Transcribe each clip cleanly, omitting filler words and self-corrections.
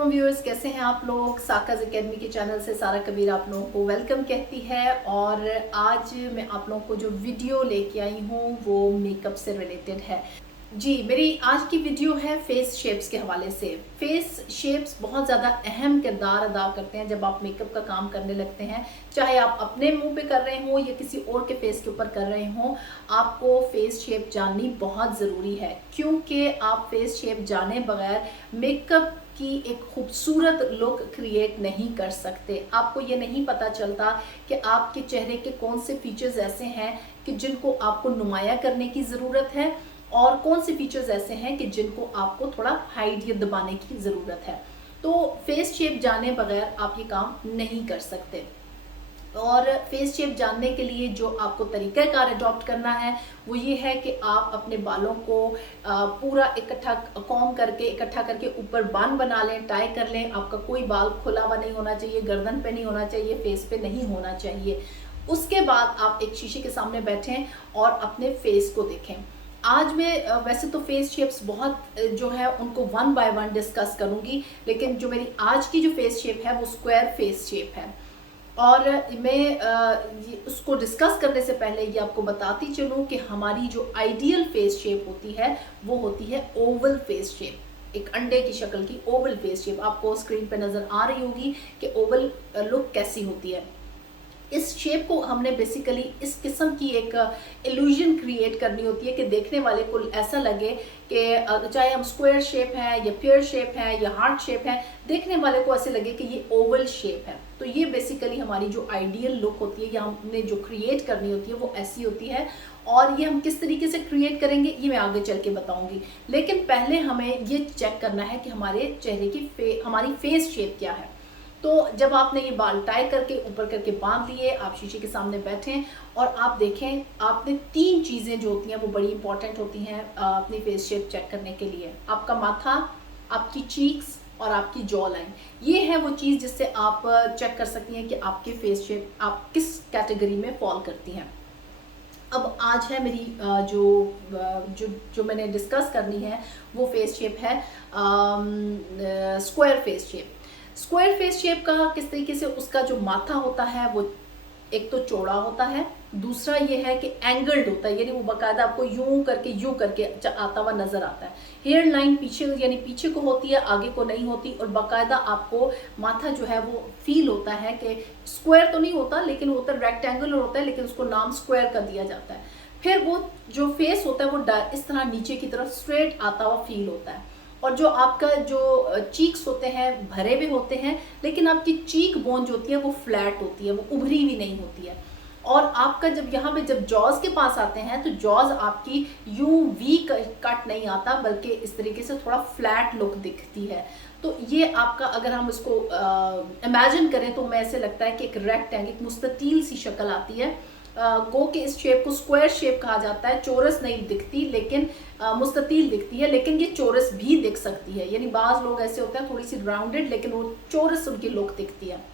अस्सलाम व्यूअर्स, कैसे हैं आप लोग। साकाज एकेडमी के चैनल से सारा कबीर आप लोगों को वेलकम कहती है। और आज मैं आप लोगों को जो वीडियो लेके आई हूँ वो मेकअप से रिलेटेड है। जी, मेरी आज की वीडियो है फेस शेप्स के हवाले से। फेस शेप्स बहुत ज़्यादा अहम किरदार अदा करते हैं जब आप मेकअप का काम करने लगते हैं। चाहे आप अपने मुंह पे कर रहे हो या किसी और के फेस के ऊपर कर रहे हो, आपको फेस शेप जाननी बहुत ज़रूरी है, क्योंकि आप फेस शेप जाने बगैर मेकअप की एक खूबसूरत लुक क्रिएट नहीं कर सकते। आपको ये नहीं पता चलता कि आपके चेहरे के कौन से फीचर्स ऐसे हैं कि जिनको आपको नुमाया करने की ज़रूरत है और कौन से फीचर्स ऐसे हैं कि जिनको आपको थोड़ा हाइड या दबाने की ज़रूरत है। तो फेस शेप जाने बगैर आप ये काम नहीं कर सकते। और फेस शेप जानने के लिए जो आपको तरीक़ाकार अडॉप्ट करना है वो ये है कि आप अपने बालों को पूरा इकट्ठा कॉम्ब करके इकट्ठा करके ऊपर बन बना लें, टाई कर लें। आपका कोई बाल खुला हुआ नहीं होना चाहिए, गर्दन पे नहीं होना चाहिए, फेस पे नहीं होना चाहिए। उसके बाद आप एक शीशे के सामने बैठें और अपने फेस को देखें। आज मैं वैसे तो फेस शेप्स बहुत जो है उनको वन बाय वन डिस्कस करूंगी, लेकिन जो मेरी आज की जो फेस शेप है वो स्क्वायर फेस शेप है। और मैं उसको डिस्कस करने से पहले ये आपको बताती चलूं कि हमारी जो आइडियल फेस शेप होती है वो होती है ओवल फेस शेप। एक अंडे की शक्ल की ओवल फेस शेप आपको स्क्रीन पे नज़र आ रही होगी कि ओवल लुक कैसी होती है। इस शेप को हमने बेसिकली इस किस्म की एक इल्यूजन क्रिएट करनी होती है कि देखने वाले को ऐसा लगे कि चाहे हम स्क्वायर शेप है या पेयर शेप है या हार्ट शेप है, देखने वाले को ऐसे लगे कि ये ओवल शेप है। तो ये बेसिकली हमारी जो आइडियल लुक होती है या हमने जो क्रिएट करनी होती है वो ऐसी होती है। और ये हम किस तरीके से क्रिएट करेंगे ये मैं आगे चल के बताऊंगी, लेकिन पहले हमें ये चेक करना है कि हमारे चेहरे की हमारी फेस शेप क्या है। तो जब आपने ये बाल टाई करके ऊपर करके बांध लिए, आप शीशे के सामने बैठें और आप देखें, आपने तीन चीज़ें जो होती हैं वो बड़ी इंपॉर्टेंट होती हैं अपनी फेस शेप चेक करने के लिए। आपका माथा, आपकी चीक्स और आपकी जॉ लाइन। ये है वो चीज़ जिससे आप चेक कर सकती हैं कि आपके फेस शेप आप किस कैटेगरी में फॉल करती हैं। अब आज है मेरी जो जो जो मैंने डिस्कस करनी है वो फेस शेप है square face shape. Square face shape का किस तरीके से उसका जो माथा होता है वो एक तो चौड़ा होता है, दूसरा ये है कि एंगल्ड होता है, यानी वो बाकायदा आपको यूं करके आता हुआ नजर आता है। हेयर लाइन पीछे यानी पीछे को होती है, आगे को नहीं होती। और बाकायदा आपको माथा जो है वो फील होता है कि स्क्वायर तो नहीं होता, लेकिन वो होता है रेक्टेंगुलर होता है, लेकिन उसको नाम स्क्वायर का दिया जाता है। फिर वो जो फेस होता है वो इस तरह नीचे की तरफ स्ट्रेट आता हुआ फील होता है। और जो आपका जो चीक्स होते हैं भरे हुए होते हैं, लेकिन आपकी चीक बोन जो होती है वो फ्लैट होती है, वो उभरी हुई नहीं होती है। और आपका जब यहाँ पे जब जॉज के पास आते हैं तो जॉज आपकी यूं वी कट नहीं आता, बल्कि इस तरीके से थोड़ा फ्लैट लुक दिखती है। तो ये आपका अगर हम इसको इमेजिन करें तो मैं ऐसे लगता है कि एक रेक्टेंगल, एक मुस्ततील सी शक्ल आती है। गो के इस शेप को स्क्वायर शेप कहा जाता है। चौरस नहीं दिखती, लेकिन मुस्ततील दिखती है, लेकिन ये चौरस भी दिख सकती है। यानी बाज लोग ऐसे होते हैं थोड़ी सी राउंडेड, लेकिन वो चौरस उनकी लुक दिखती है।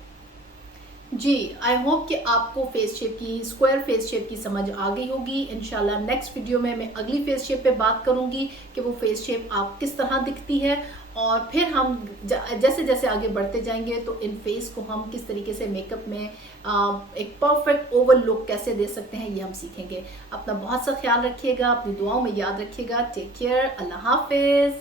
जी, आई होप कि आपको फेस शेप की स्क्वायर फेस शेप की समझ आ गई होगी। इंशाल्लाह नेक्स्ट वीडियो में मैं अगली फेस शेप पे बात करूंगी कि वो फेस शेप आप किस तरह दिखती है। और फिर हम जैसे जैसे आगे बढ़ते जाएंगे तो इन फेस को हम किस तरीके से मेकअप में एक परफेक्ट ओवल लुक कैसे दे सकते हैं ये हम सीखेंगे। अपना बहुत सा ख्याल रखिएगा, अपनी दुआओं में याद रखिएगा। टेक केयर, अल्लाह हाफिज़।